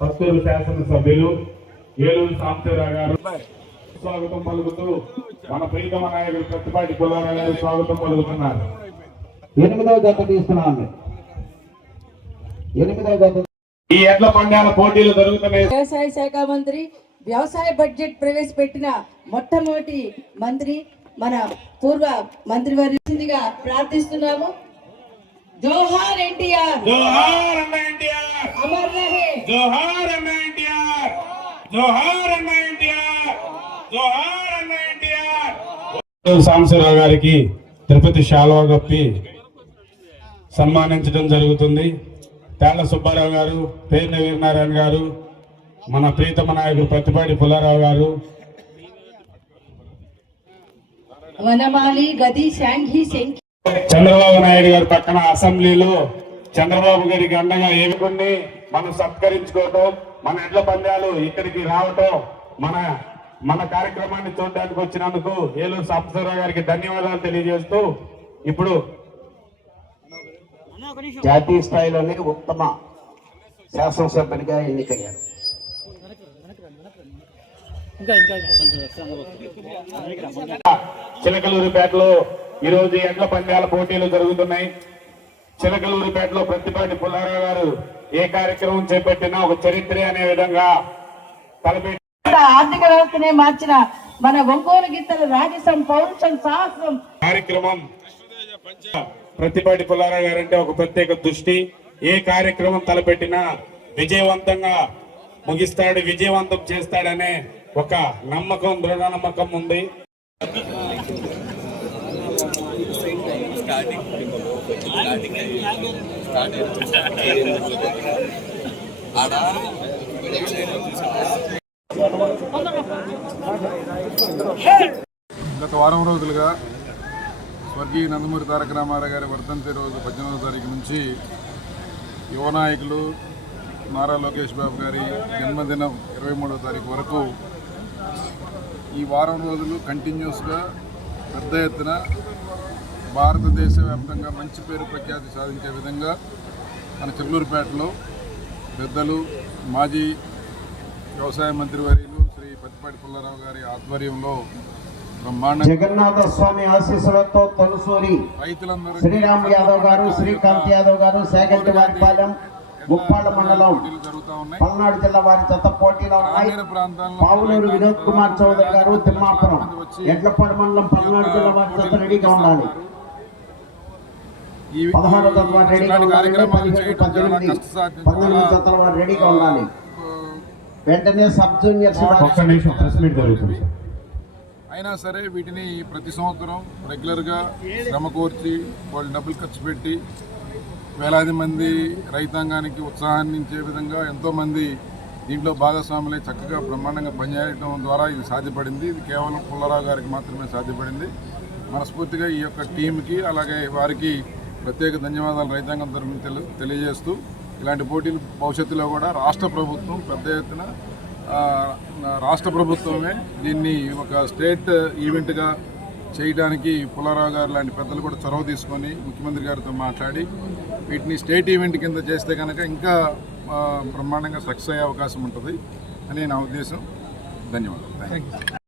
పత్తూరు శాసనసభ్యులు ఏలూరు సాంబశివరావు గారు స్వాగతం పలుకుతూ మన ప్రీతమ నాయకుడు ప్రతిపాటి పుల్లారావు గారు స్వాగతం పలుకుతున్నారు. 8వ జత తీసుకున్నాను. 8వ జత ఈ ఎడ్ల పందాల పోటీలు జరుగుతున్నాయి. వ్యవసాయ శాఖ మంత్రి వ్యవసాయ బడ్జెట్ ప్రవేశపెట్టిన మొట్టమొదటి మంత్రి మన పూర్వ మంత్రి వారిగా ప్రార్థిస్తున్నాము. జోహార్ ఎన్టీఆర్, జోహార్ అన్న ఎన్టీఆర్, అమర్ రహే, జోహార్ అన్న ఎన్టీఆర్, జోహార్ అన్న ఎన్టీఆర్, జోహార్ అన్న ఎన్టీఆర్. సాంబశివరావు గారికి తిరుపతి శాలువా కప్పి సన్మానించడం జరుగుతుంది. తేళ్ల సుబ్బారావు గారు, పేర్న వీరనారాయణ గారు, మన ప్రీతమ నాయకుడు ప్రతిపాటి పుల్లారావు గారు, వనమాలి గది శాంఘి శంఖి చంద్రబాబు నాయుడు గారి పక్కన అసెంబ్లీలో చంద్రబాబు గారికి అండగా ఏమికొని మనం సత్కరించుకోవటం, మన ఎడ్ల పందాలు ఇక్కడికి రావటం, మన కార్యక్రమాన్ని చూడడానికి వచ్చినందుకు ఏలూరు సాంబశివరావు గారికి ధన్యవాదాలు తెలియజేస్తూ ఇప్పుడు జాతీయ స్థాయిలోనే ఉత్తమ శాసనసభ్యునిగా ఎన్నికయ్యారు. చిలకలూరిపేటలో ఈరోజు ఎడ్ల పందాల పోటీలు జరుగుతున్నాయి. చిలకలూరిపేటలో ప్రతిపాటి పుల్లారావు గారు ఏ కార్యక్రమం చేపట్టినా ఒక చరిత్ర అనే విధంగా తలపెట్టి ఆర్థిక వ్యవస్థనే మార్చిన మన ఒంగోలు గిత్తల రాజసం పౌరుషం సాహసం కార్యక్రమం. ప్రతిపాటి పుల్లారావు గారు అంటే ఒక ప్రత్యేక దృష్టి. ఏ కార్యక్రమం తలపెట్టినా విజయవంతంగా ముగిస్తాడు, విజయవంతం చేస్తాడనే ఒక నమ్మకం, దృఢ నమ్మకం ఉంది. గత వారం రోజులుగా స్వర్గీయ నందమూరి తారక రామారావు గారి వర్ధంతి రోజు 18వ తారీఖు నుంచి యువ నాయకులు నారా లోకేష్ బాబు గారి జన్మదినం 23వ తారీఖు వరకు ఈ వారం రోజులు కంటిన్యూస్గా పెద్ద ఎత్తున భారతదేశ వ్యాప్తంగా మంచి పేరు ప్రఖ్యాతి సాధించే విధంగా మన చిల్లూరుపేటలో పెద్దలు మాజీ వ్యవసాయ మంత్రివర్యులు శ్రీ ప్రతిపాటి పుల్లారావు గారి ఆధ్వర్యంలో జగన్నాథ స్వామి ఆశీస్సులతో తొలసూరి రైతులందరూ శ్రీరామ్ యాదవ్ గారు, శ్రీకాంత్ యాదవ్ గారు, సేగంటి వారిపాలెం, ముప్పాళ్ళ మండలం, పల్నాడు జిల్లా వారి జత పోటీలో ఉన్నాయి. పావులూరు వినోద్ కుమార్ చౌదరి గారు, తిమ్మాపురం, ఎడ్లపాడు మండలం, పల్నాడు జిల్లా వారి జత రెడీగా ఉండాలి. 16 జత వారు రెడీగా ఉండాలి. 17, 18, 19 జతల వారు రెడీగా ఉండాలి. వెంటనే సబ్ జూనియర్ అయినా సరే వీటిని ప్రతి సంవత్సరం రెగ్యులర్గా శ్రమ కోర్చి వాళ్ళు డబ్బులు ఖర్చు పెట్టి వేలాది మంది రైతాంగానికి ఉత్సాహాన్ని ఇచ్చే విధంగా ఎంతోమంది దీంట్లో భాగస్వాములై చక్కగా బ్రహ్మాండంగా పనిచేయడం ద్వారా ఇది సాధ్యపడింది. ఇది కేవలం పుల్లారావు గారికి మాత్రమే సాధ్యపడింది. మనస్ఫూర్తిగా ఈ యొక్క టీంకి అలాగే వారికి ప్రత్యేక ధన్యవాదాలు రైతాంగం తరఫున తెలియజేస్తూ ఇలాంటి పోటీలు భవిష్యత్తులో కూడా రాష్ట్ర ప్రభుత్వం పెద్ద ఎత్తున రాష్ట్ర ప్రభుత్వమే దీన్ని ఒక స్టేట్ ఈవెంట్గా చేయడానికి పుల్లారావు గారు లాంటి పెద్దలు కూడా చొరవ తీసుకొని ముఖ్యమంత్రి గారితో మాట్లాడి వీటిని స్టేట్ ఈవెంట్ కింద చేస్తే కనుక ఇంకా బ్రహ్మాండంగా సక్సెస్ అయ్యే అవకాశం ఉంటుంది అని నా ఉద్దేశం. ధన్యవాదాలు.